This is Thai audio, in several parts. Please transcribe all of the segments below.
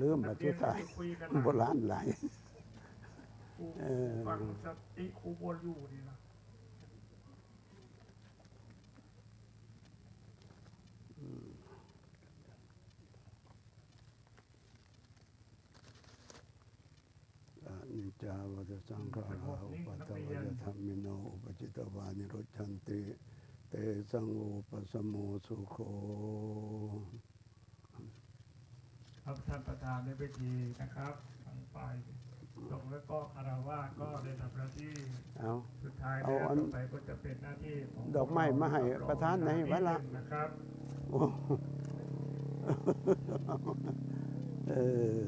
ลืมมาทุกทายคุยกันโบราณหลายครูเออฟังสติครูบวอยู่นี่นะอะนิจจาวัฏสังขาราอุปตวายธรรมิโนอุปจิตวานิโรจจันติ เตสังอุปสมโมสุโค ครับท่านประธานในพิธีนะครับทางฝ่ายสงฆ์และก็คารวะก็ได้ทำหน้าที่เอาสุดท้ายเอาแล้วอันต่อไปก็จะเป็นหน้าที่ของดอกไม้มาให้ประธานไหนไว้ละนะครับโอ้เออ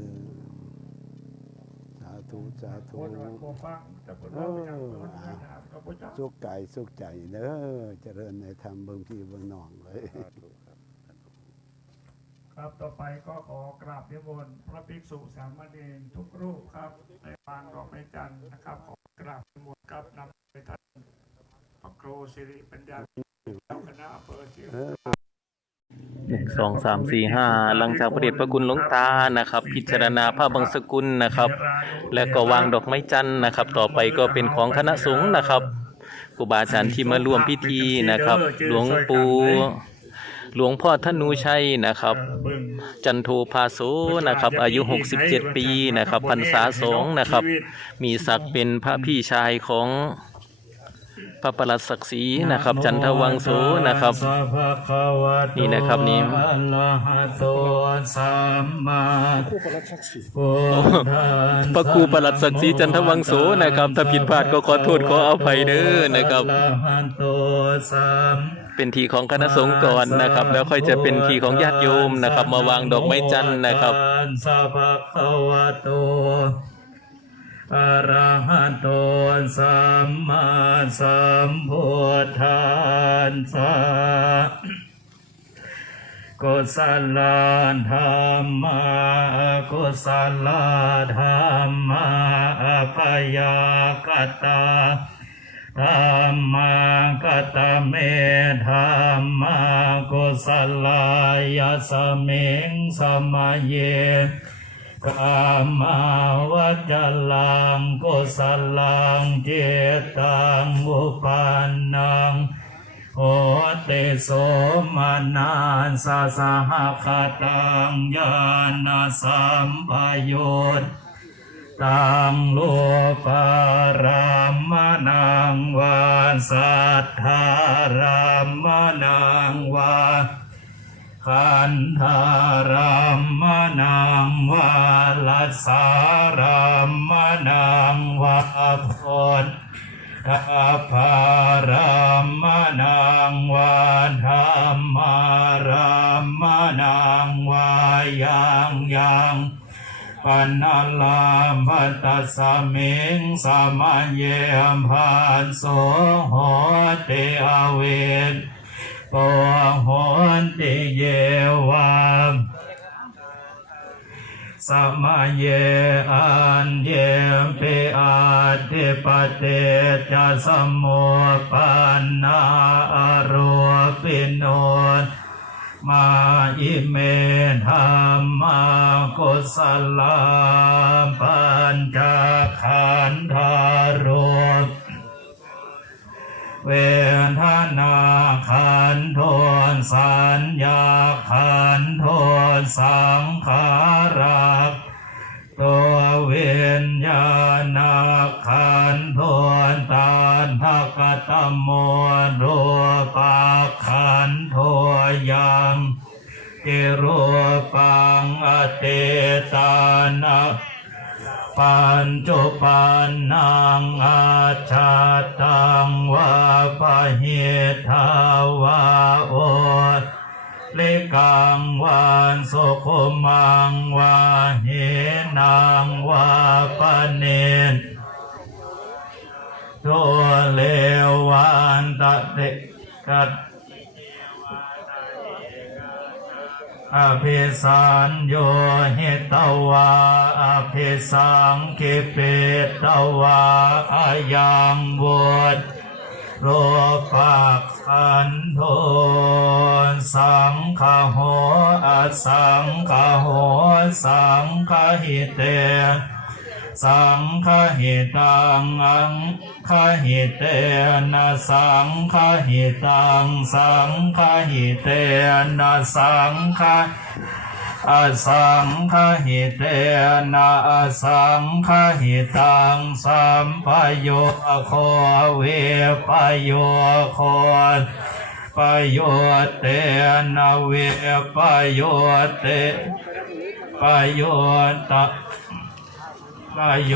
สาธุสาธุคนวันโคฟังจะเปิดว่าไปยังคนงานถามกับพระเจ้าสุขกายสุขใจเด้อเจริญในธรรมเบิ่งพี่เบิ่งน้องเลย ครับต่อไปก็ขอกราบนิมนต์พระภิกษุสามเณรทุกรูปครับในวางดอกไม้จันทร์นะครับ ขอกราบนิมนต์ครับนำไปท่านพระครูสิริปัญญาเจ้าคณะอำเภอศรีเออหนึ่งสองสามสี่ห้าหลังจากพระเดชพระคุณหลวงตานะครับ พิจารณาพระบังสกุลนะครับ และก็วางดอกไม้จันทร์นะครับ ต่อไปก็เป็นของคณะสงฆ์นะครับครูบาอาจารย์ที่มาร่วมพิธีนะครับ หลวงปู่ หลวงพ่อธนูชัยนะครับบึงจันโทภาโสนะครับ อายุ 67 ปีนะครับพรรษาสองนะครับ มีศักดิ์เป็นพระพี่ชายของพระประหลัดศักดิ์ศรีนะครับ จันทวังโสนะครับ นี่นะครับนี่อะระหะโตสัมมาพุทธัสสะพระครูประหลัดศักดิ์ศรีจันทวังโสนะครับ ถ้าผิดพลาดก็ขอโทษขออภัยเด้อนะครับ อะระหะโตสัมเป็นทีของคณะสงฆ์ก่อนนะครับ แล้วค่อยจะเป็นทีของญาติโยมนะครับ มาวางดอกไม้จันทร์นะครับสัพพะคะวะโตอะระหะโตสัมมาสัมพุทธัสสะกุศลธรรมากุศลธรรมาอภยากตา ธรรมากตเมธรรมากุศลายสมิงสมัยเยกามาวจลังกุศลังเจตังอุปันนังโอเตโสมานาสาสหคตังญาณสัมปยุต ตังโลปารามนังวาสัทธารามนังวาขันธารามนังวาลัสารามนังวาพนทัพพารามนังวาธรรมารามนังวายังยัง ปันนลามพัตตสมิงสมัยเยมพันโสโหติอเวนปโหติเยวามสมัยเยอันเยเปอาทิปเตจะสมโมปันนาอโรปิโน มาอิเมธรรมากุศลาปัญจขันธารมเวทนาขันโทนสัญญาขันโทนสังขารักตัวเวิญญาณขันโทนตานทกตโม กิรูปังอเตตานะปัญจุปันนังอาชาตังวาปะหิทาวาโอเลกังวานสุขุมังวาเหนังวาปะเนนตัวเลววันตะเตกัด อภิสัญโยหิตวาอภิสังกิเปตวาอายังบุตรโลปักขันโทสังขโหอสังขโหสังขหิเต สังฆหิตังอังฆหิเตนะสังฆหิตังสังฆหิเตนะสังฆอสังฆหิเตนะอสังฆหิตังสัมปโยโคเวปโยโคปโยเตนะเวปโยเตปโยตะ ปโย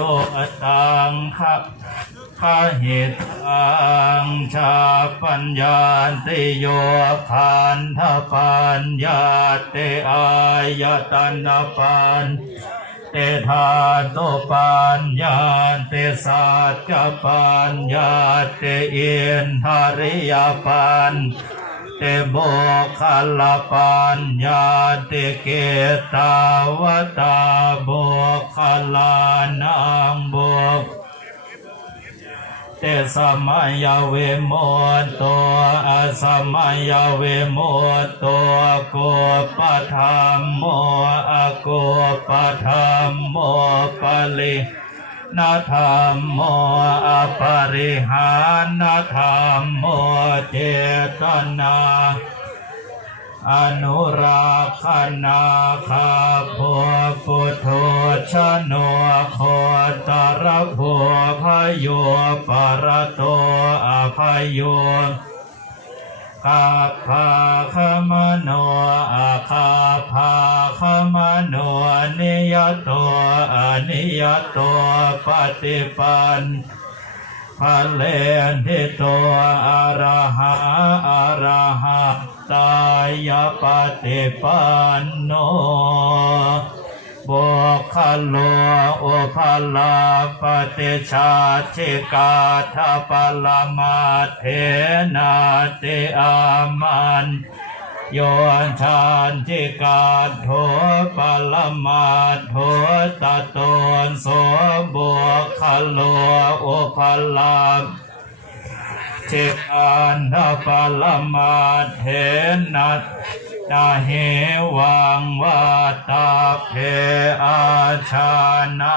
ตังคะขะหิตังชาปัญญาติโยคันทปัญญาเตอายตันปันเตธาตุปัญญาเตสัจจปัญญาเตอินทริยปัญ เตโบคาลปัญญาเตเกตาวตาโบคาลานังโบเตสมัยเวโมตโตอะสมัยเวโมตโตโกปะธรรมโมอโกปะธรรมโมปะลิ นาธรรมโมอปริหานธรรมโมเจตนาอนุราคนาคาโพปุโทชโนโคตรโพพโยปรโตอภโยกาภาคมโน โตอนิยโตปฏิปันพะเลนทิตอะระหะอะระหะตายะปฏิปันโนบุคโลอุปลาปฏิชาชิกาทปลมาเทนาติอามัน โยนชานทิกาโทปลมาโทตะตนโสบุคโลโอุปลามทิการทปลมาเทนัตนาเหวังวัตตาเพอาชานา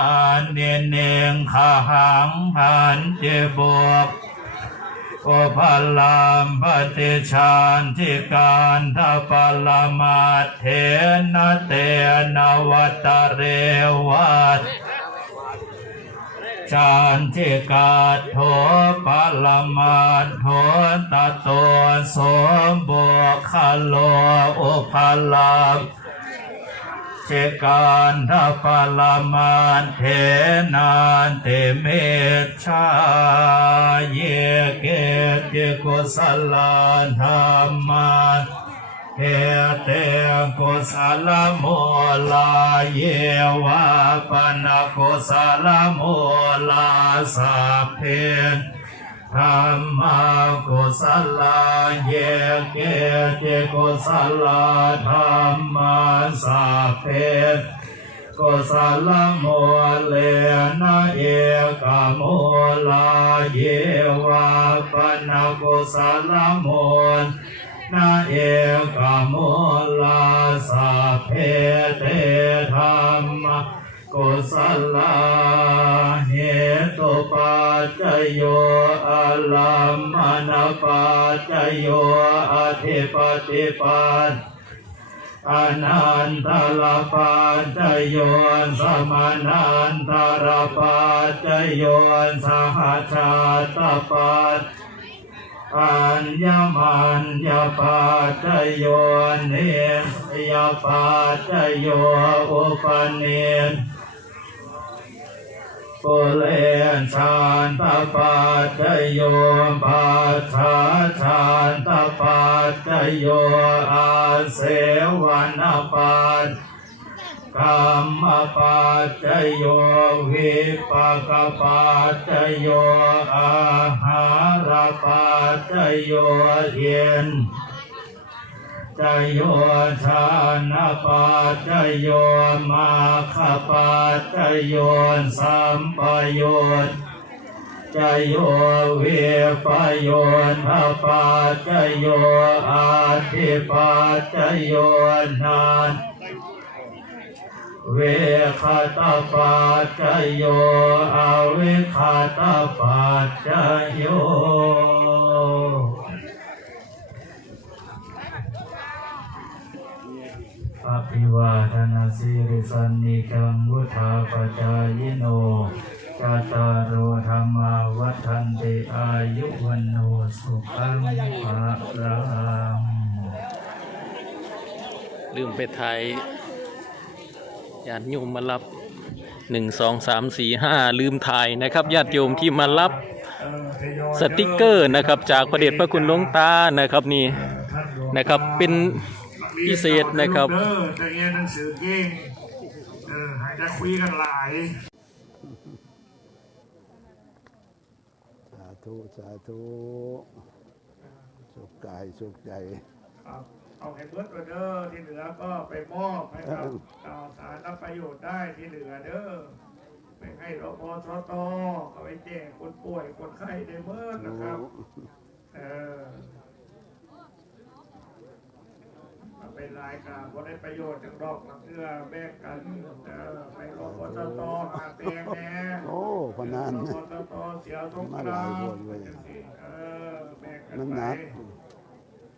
เนเนงขหังพันเจบก โอภาลามปฏิชานทิการทปลมาเทนเตนวัตเรวัตชานทิกาโทปลมาโทตะโตโสมบุคโลอุปลาม เจการทปลมาเทนานเตเมชาเยเกติกุสลาธรรมาเฮเตกุสลโมลาเยวะปนะกุสลโมลาสัพเพ ธรรมากุศลาเยเกเจกุศลาธรรมาสัพเพกุศลโมเลนะเอกโมลาเยวะปนะกุศลโมนะเอกโมลาสัพเพเตธรรม กุศลาเหตุปัจจโยอะลัมมณปัจจโยอธิปติปันอนันตลปัจจโยสมานันตรปัจจโยสหชาตปัจอัญญมัญญปัจจโยเนสยปัจจโยอุปเนน ปุเลนชานตปัจจโยปัจฉาชานตปัจจโยอาเสวนปัจกรรมปัจจโยวิปากปัจจโยอาหารปัจจโยเย็น จโยชานะปัจจโยมาคปัจจโยสัมปโยชจโยเวปโยนปัจจโยอาทิปัจจโยนันเวคาตาปัจจโยอาเวคาตาปัจโยอ ภิวาทนาสิริสันนิกังวุธาปจายโนจาตาโอธรรมาวัฏันติอายุวันโนสุขังภะรังลืมไปไทยญาติโยมมารับหนึ่งสองสามสี่ห้าลืมถ่ายนะครับญาติโยมที่มารับสติกเกอร์นะครับ จากพระเดชพระคุณหลวงตานะครับนี่นะครับเป็น พิเศษนะครับเด้อแต่เงี้ยหนังสือเก่งเออให้ได้คุยกันหลายสาธุสาธุสุขกายสุขใจครับเอาให้เบิดไว้เด้อที่เหลือก็ไปมอบให้กับต่อสารรับประโยชน์ได้ที่เหลือเด้อไปให้รพชตเอาไปแจกคนป่วยคนไข้ได้เมื่อนะครับ เออมา เป็นรายการก็ได้ประโยชน์จากดอกมะเขือแบ่งกันเออไปรพชตมาแปลงแน่โอ้พนันรพชตเสียสงครามมาหลายคนเว้ยเออแบ่งกันมันไปหนัก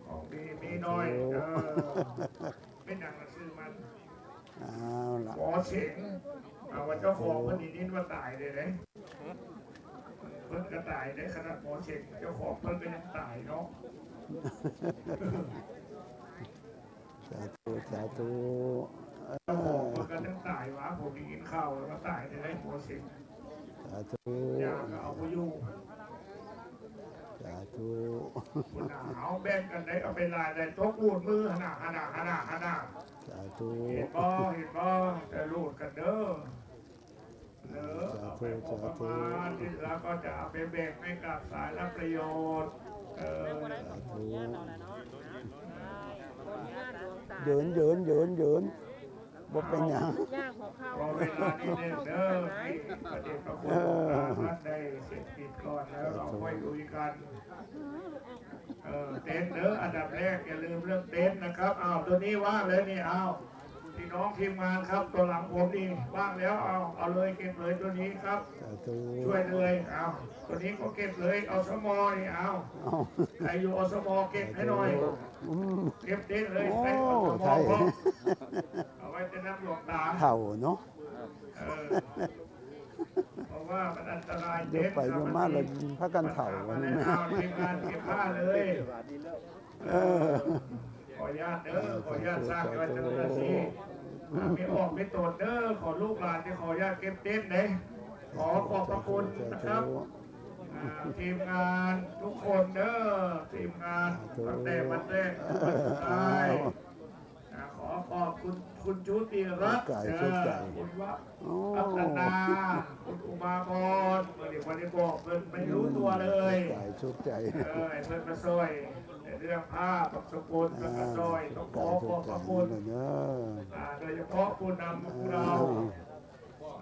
ของดีมีน้อยเออไม่หนักนะซื้อมันเอาละหมอเฉงเอาว่าเจ้าของเพิ่นนี่นิดว่าตายเลยเลยเพิ่นก็ตายได้ขนาดหมอเฉงเจ้าของเพิ่นก็ยังตายเนาะ สาธุสาธุเจ้าของเพิ่นก็ยังตายวะผมได้กินข้าวแล้วก็ตายได้หมอเฉงสาธุยาก็เอาไปอยู่สาธุคุณหนาวแบ่งกันได้เอาไปลายได้โต๊ะปูดมือหนาหนาหนาหนาสาธุเห็นบ่เห็นบ่แต่รูดกันเด้อเด้อเอาไปพอประมาณที่แล้วก็จะเอาไปแบ่งให้กับสายรับประโยชน์เออสาธุ เดินเดินเดินเดินบ่เป็นหยังย่างหัวเข้ารอเวลานิดนึงเด้อที่ประเด็นพระคุณท่านได้เสร็จปิดก่อนแล้วเราค่อยคุยกันเออเต็นท์เด้ออันดับแรกอย่าลืมเรื่องเต็นท์นะครับอ้าวตัวนี้ว่างแล้วนี่อ้าว พี่น้องทีมงานครับตัวหลังผมนี่ว่างแล้วเอาเอาเลยเก็บเลยตัวนี้ครับ สาธุ ช่วยเลยเอาตัวนี้ก็เก็บเลยเอาสมอนี่เอาเอาใครอยู่อสมอเก็บให้หน่อย อืมเก็บเต็นท์เลยโอ้ใส่อสมไทอยพร้อมเอาไว้จะนับหลวงตาเข่าเนาะเออเพราะว่ามันอันตรายเดี๋ยวไปต็นท์เดี๋ยวมาเลยพักกันเข่าวันนี้เอาทีมงานเก็บผ้าเลย เออขออนุญาตเด้อขออนุญาตสร้างไว้เจ้าหน้าที่ไม่ออกไม่ตรวจเด้อขอลูกหลานที่ขออนุญาตเก็บเต็นเลยขอขอบพระคุณนะครับทีมงานทุกคนเด้อทีมงานตั้งแต่วันแรกถึงวันสุดท้ายอ่าขอขอบคุณคุณจุติรัตน์เด้อคุณวะอัตนาคุณอุมาพรเมื่อเด็กวันนี้บอกเพิ่นไม่รู้ตัวเลยชุกใจเออเพิ่นมาซอย เรื่องผ้าปักสกุลเพิ่นมาซอยต้องขอขอบพระคุณเนอะอ่าโดยเฉพาะผู้นำของเรา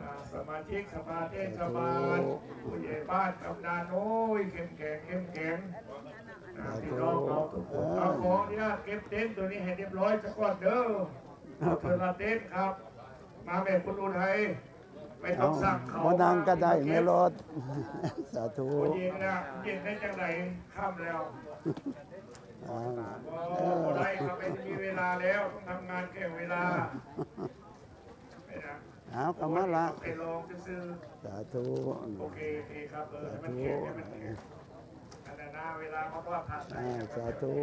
อาสมาชิกสภาเทศบาลผู้ใหญ่บ้านกำนันโอ้ยเข้มแข็งเข้มแข็งอ่าพี่น้องเราทุกคนเอาของเนี่ยเก็บเต็นท์ตัวนี้ให้เรียบร้อยสักก่อนเด้อเอาเทอละเต็นท์ครับ มาแม่คุณอุทัยไม่ต้องสั่งเขาบ่นางก็ได้ไม่รอดสาธุโอ้ยเย็นะเย็นได้จังไรข้ามแล้ว ได้ครับไม่มีเวลาแล้วทำงานแข่เวลาเอากลับมาละไปลองซื้อสาธุโอเคโอเคครับเออให้มันแข็งมันแข็งอันนั้นเวลาเขาก็ผ่านไปอ่าสาธุ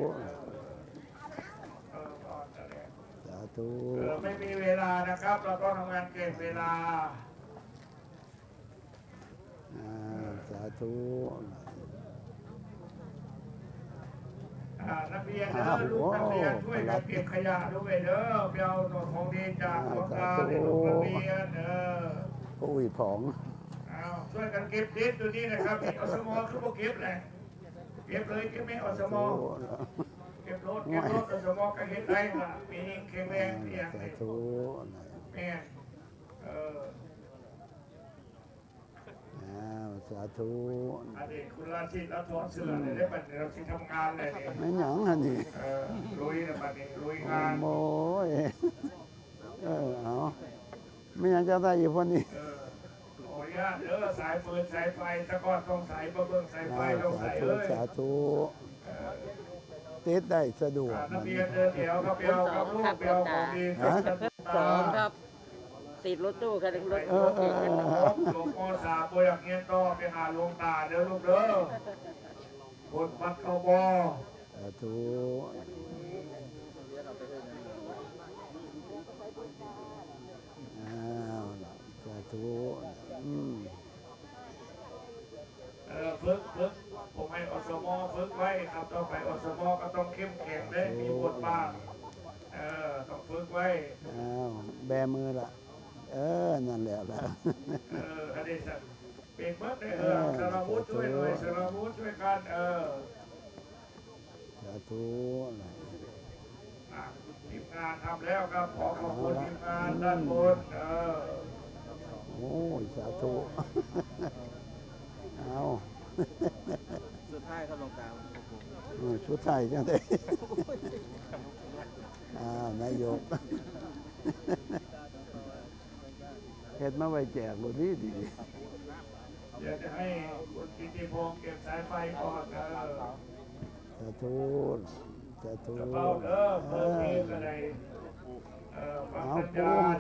สาธุเออไม่มีเวลานะครับ เราต้องทำงานเก็บเวลาสาธุ นักเรียนเด้อลูกนักเรียนช่วยกันเก็บขยะด้วยเด้อไปเอาหน่วยของดีจากหลวงตาในลูกนักเรียนเด้ออุ้ยผองเอาช่วยกันเก็บเด็ดตัวนี้นะครับมีอสมอคือพวกเก็บแหละเก็บเลยเก็บไม่อสมอเก็บรถเก็บรถอสมอก็เห็นได้ละมีแข็งแรงเพียงสาเลยธุแม่เอออ่าอ้าว สาธุอันนี้คุณราชิตแล้วถอดเสื้อเลยได้บัดนี้เราที่ทำงานเลยเนี่ยไม่หยังอันนี้เออลุยนะบัดนี้ลุยงานโอ้ยเออเอาไม่หยังจะได้อยู่พวกนี้เออขออนุญาตเด้อสายปืนสายไฟตะกอนต้องสายบะเบิ้งสายไฟอ้าวต้องสาสายธุเอ้ยสาธุติดได้สะดวกอ่านักเรียนเดินแถวครับเบลครับลูกเบลของดีครับสองครับ ติดรถตู้คันรถเออเออเออหลวงพ่อสามบ่อยากเงี้ยก็ไปหาหลวงตาเด้อลูกเด้อบนวัดเขาบอสาธุอ้าวล่ะสาธุอืมเออฝึกฝึกผมให้อสมอฝึกไว้ครับต่อไปอสมอก็ต้องเข้มแข็งได้มีบทบาทเออต้องฝึกไว้ อ้าวแบมือละเออ นั่นแหละละ เอออันนี้สักเป็นเบิดได้เออสารวุฒิช่วยหน่อยสารวุฒิช่วยกันเออ สา ธุล่ะอะทีมงานทำแล้วครับ ขอขอบคุณทีมงานด้านบนเออโอ้ยสาธุเอาสุดท้ายครับหลวงตาเออชุดไทยจังไดอ้าวนายกเฮ็ดมาไว้แจกบ่ดีดีเดี๋ยวจะให้คุณกิติพงศ์เก็บสายไฟก่อนเออ สาธุสาธุกระเป๋าเด้อเพิ่มเองก็ได้เออฟังสัญญาณ